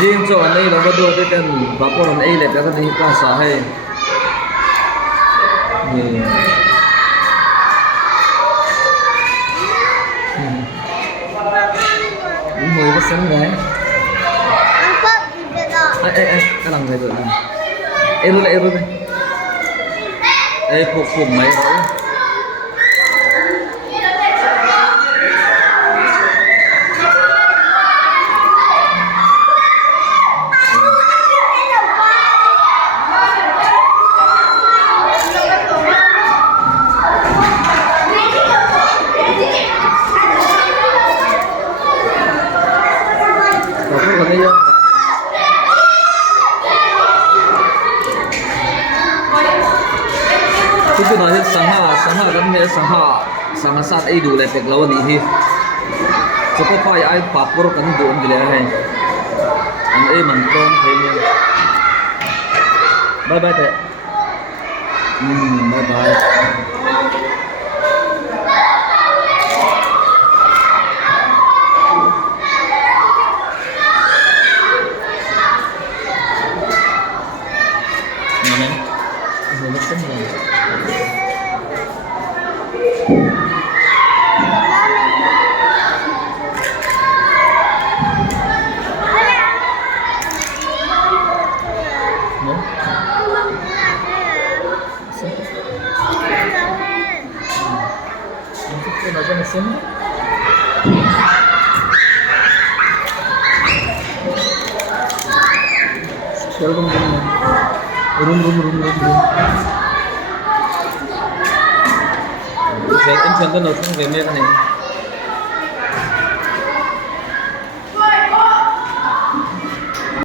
riêng cho anh ấy là bắt đầu cái tên và con anh ấy lại cái đi qua xã hay mùi nó sánh đấy cái làm gì rồi này em rồi em phục phục mấy rồi itu nasi sangat kan dia sangat saat itu le pek lawan ini so ko pai ai papur kan don gile hai an ai man tron thenya bye bye te bye bye Amen. Listen then. No? Nanti kita nak sini. Room. Saya kan contoh nonton game kan ini.